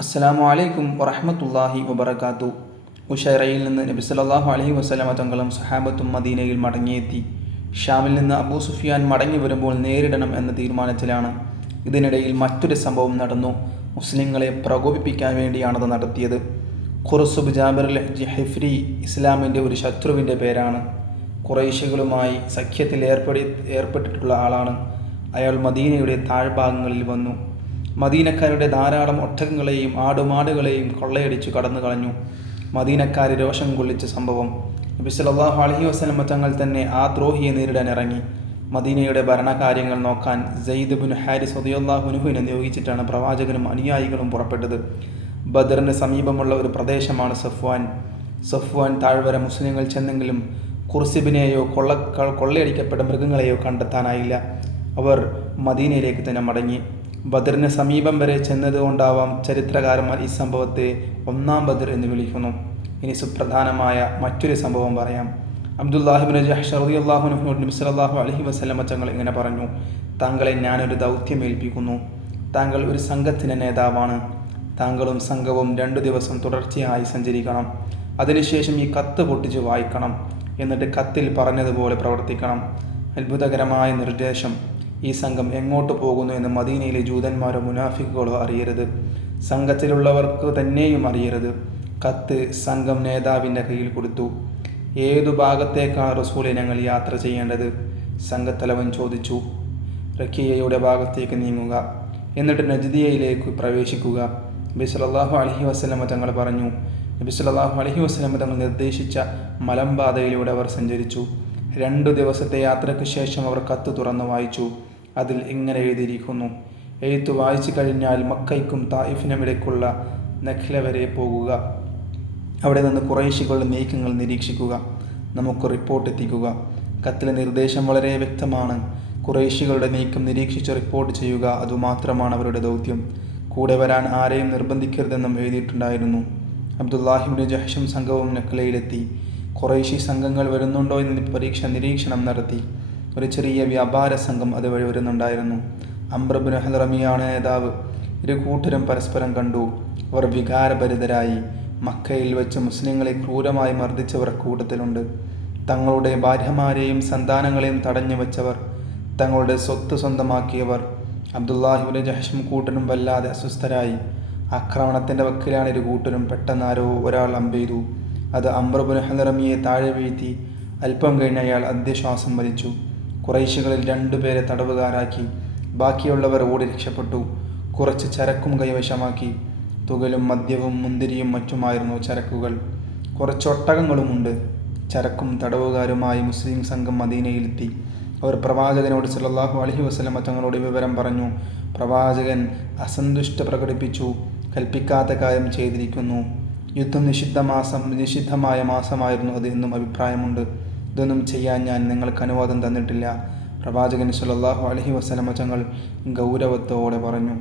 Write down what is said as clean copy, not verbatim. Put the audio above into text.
അസ്സലാമു അലൈക്കും വറഹ്മത്തുള്ളാഹി വബറകാതുഹു. ഉശൈറയിൽ നിന്ന് നബി സല്ലല്ലാഹു അലൈഹി വസല്ലമ തങ്ങളും സഹാബത്തും മദീനയിൽ മടങ്ങിയെത്തി. ഷാമിൽ നിന്ന് അബൂ സുഫിയാൻ മടങ്ങി വരുമ്പോൾ നേരിടണം എന്ന തീരുമാനത്തിലാണ്. ഇതിനിടയിൽ മറ്റൊരു സംഭവം നടന്നു. മുസ്ലിങ്ങളെ പ്രകോപിപ്പിക്കാൻ വേണ്ടിയാണത് നടത്തിയത്. ഖുർസുബ് ജാബിർ അൽ ജിഹ്ഫി ഇസ്ലാമിൻ്റെ ഒരു ശത്രുവിൻ്റെ പേരാണ്. ഖുറൈശികളുമായി സഖ്യത്തിൽ ഏർപ്പെട്ടിട്ടുള്ള ആളാണ്. അയാൾ മദീനയുടെ താഴ്ഭാഗങ്ങളിൽ വന്നു. മദീനക്കാരുടെ ധാരാളം ഒട്ടകങ്ങളെയും ആടുമാടുകളെയും കൊള്ളയടിച്ചു കടന്നു കളഞ്ഞു. മദീനക്കാരെ രോഷം കൊള്ളിച്ച സംഭവം. നബി സല്ലല്ലാഹു അലൈഹി വസല്ലം തങ്ങൾ തന്നെ ആ ദ്രോഹിയെ നേരിടാൻ ഇറങ്ങി. മദീനയുടെ ഭരണകാര്യങ്ങൾ നോക്കാൻ സയ്യിദ് ഇബ്നു ഹാരിസ് റളിയല്ലാഹു അൻഹുവിനെ നിയോഗിച്ചിട്ടാണ് പ്രവാചകനും അനുയായികളും പുറപ്പെട്ടത്. ബദറിന് സമീപമുള്ള ഒരു പ്രദേശമാണ് സഫ്വാൻ താഴ്വര. മുസ്ലിങ്ങൾ ചെന്നെങ്കിലും ഖുർസിബിനെയോ കൊള്ളയടിക്കപ്പെട്ട മൃഗങ്ങളെയോ കണ്ടെത്താനായില്ല. അവർ മദീനയിലേക്ക് തന്നെ മടങ്ങി. ബദറിന് സമീപം വരെ ചെന്നതുകൊണ്ടാവാം ചരിത്രകാരന്മാർ ഈ സംഭവത്തെ ഒന്നാം ബദർ എന്ന് വിളിക്കുന്നു. ഇനി സുപ്രധാനമായ മറ്റൊരു സംഭവം പറയാം. അബ്ദുല്ലാഹി ഇബ്നു ജഹ്ഷ് റളിയല്ലാഹു അൻഹുവിനോട് നബി സല്ലല്ലാഹു അലൈഹി വസല്ലം തങ്ങൾ ഇങ്ങനെ പറഞ്ഞു: താങ്കളെ ഞാനൊരു ദൗത്യം ഏൽപ്പിക്കുന്നു. താങ്കൾ ഒരു സംഘത്തിൻ്റെ നേതാവാണ്. താങ്കളും സംഘവും 2 ദിവസം തുടർച്ചയായി സഞ്ചരിക്കണം. അതിനുശേഷം ഈ കത്ത് പൊട്ടിച്ച് വായിക്കണം. എന്നിട്ട് കത്തിൽ പറഞ്ഞതുപോലെ പ്രവർത്തിക്കണം. അത്ഭുതകരമായ നിർദ്ദേശം. ഈ സംഘം എങ്ങോട്ട് പോകുന്നു എന്ന് മദീനയിലെ ജൂതന്മാരോ മുനാഫിക്കുകളോ അറിയരുത്. സംഘത്തിലുള്ളവർക്ക് തന്നെയും അറിയരുത്. കത്ത് സംഘം നേതാവിൻ്റെ കയ്യിൽ കൊടുത്തു. ഏതു ഭാഗത്തേക്കാണ് റസൂലെ ഞങ്ങൾ യാത്ര ചെയ്യേണ്ടത്? സംഘത്തലവൻ ചോദിച്ചു. റക്കിയയുടെ ഭാഗത്തേക്ക് നീങ്ങുക, എന്നിട്ട് നജ്ദിയയിലേക്ക് പ്രവേശിക്കുക. നബി സല്ലല്ലാഹു അലൈഹി വസല്ലം തങ്ങൾ പറഞ്ഞു. നബി സല്ലല്ലാഹു അലൈഹി വസല്ലം തങ്ങൾ നിർദ്ദേശിച്ച മലമ്പാതയിലൂടെ അവർ സഞ്ചരിച്ചു. 2 ദിവസത്തെ യാത്രയ്ക്ക് ശേഷം അവർ കത്ത് തുറന്നു വായിച്ചു. അതിൽ ഇങ്ങനെ എഴുതിയിരിക്കുന്നു: എഴുത്ത് വായിച്ചു കഴിഞ്ഞാൽ മക്കയ്ക്കും തായിഫിനുമിടയ്ക്കുള്ള നഖ്ല വരെ പോകുക. അവിടെ നിന്ന് ഖുറൈശികളുടെ നീക്കങ്ങൾ നിരീക്ഷിക്കുക. നമുക്ക് റിപ്പോർട്ട് എത്തിക്കുക. കത്തിലെ നിർദ്ദേശം വളരെ വ്യക്തമാണ്. ഖുറൈശികളുടെ നീക്കം നിരീക്ഷിച്ച് റിപ്പോർട്ട് ചെയ്യുക. അതുമാത്രമാണ് അവരുടെ ദൗത്യം. കൂടെ വരാൻ ആരെയും നിർബന്ധിക്കരുതെന്നും എഴുതിയിട്ടുണ്ടായിരുന്നു. അബ്ദുല്ലാഹി ഇബ്നു ജഹ്ഷും സംഘവും നഖ്ലയിലെത്തി. ഖുറൈശി സംഘങ്ങൾ വരുന്നുണ്ടോ എന്ന് നിരീക്ഷണം നടത്തി. ഒരു ചെറിയ വ്യാപാര സംഘം അതുവഴി വരുന്നുണ്ടായിരുന്നു. അംർ ഇബ്നു ഹദ്റമിയാണ് നേതാവ്. ഇരു കൂട്ടരും പരസ്പരം കണ്ടു. അവർ വികാരഭരിതരായി. മക്കയിൽ വെച്ച് മുസ്ലിങ്ങളെ ക്രൂരമായി മർദ്ദിച്ചവർ കൂട്ടത്തിലുണ്ട്. തങ്ങളുടെ ഭാര്യമാരെയും സന്താനങ്ങളെയും തടഞ്ഞു വെച്ചവർ, തങ്ങളുടെ സ്വത്ത് സ്വന്തമാക്കിയവർ. അബ്ദുല്ലാഹി ഇബ്നു ജഹ്ഷും കൂട്ടരും വല്ലാതെ അസ്വസ്ഥരായി. ആക്രമണത്തിൻ്റെ വക്കിലാണ് ഇരു കൂട്ടരും. പെട്ടെന്ന് ആരോ ഒരാൾ അമ്പെയ്തു. അത് അംർ ഇബ്നു ഹദ്റമിയെ താഴെ വീഴ്ത്തി. അല്പം കഴിഞ്ഞ് അയാൾ അന്ത്യശ്വാസം വലിച്ചു. ഖുറൈശികളിൽ 2 പേരെ തടവുകാരാക്കി. ബാക്കിയുള്ളവർ ഓടി രക്ഷപ്പെട്ടു. കുറച്ച് ചരക്കും കൈവശമാക്കി. തുകലും മദ്യവും മുന്തിരിയും മറ്റുമായിരുന്നു ചരക്കുകൾ. കുറച്ച് ഒട്ടകങ്ങളുമുണ്ട്. ചരക്കും തടവുകാരുമായി മുസ്ലിം സംഘം മദീനയിലെത്തി. അവർ പ്രവാചകനോട് സല്ലല്ലാഹു അലൈഹി വസല്ലം തങ്ങളോട് വിവരം പറഞ്ഞു. പ്രവാചകൻ അസന്തുഷ്ട പ്രകടിപ്പിച്ചു. കൽപ്പിക്കാത്ത കാര്യം ചെയ്തിരിക്കുന്നു. യുദ്ധം നിഷിദ്ധമായ മാസമായിരുന്നു അത് എന്നും അഭിപ്രായമുണ്ട്. ഇതൊന്നും ചെയ്യാൻ ഞാൻ നിങ്ങൾക്ക് അനുവാദം തന്നിട്ടില്ല. പ്രവാചകൻ സല്ലല്ലാഹു അലൈഹി വസല്ലം തങ്ങൾ ഗൗരവത്തോടെ പറഞ്ഞു.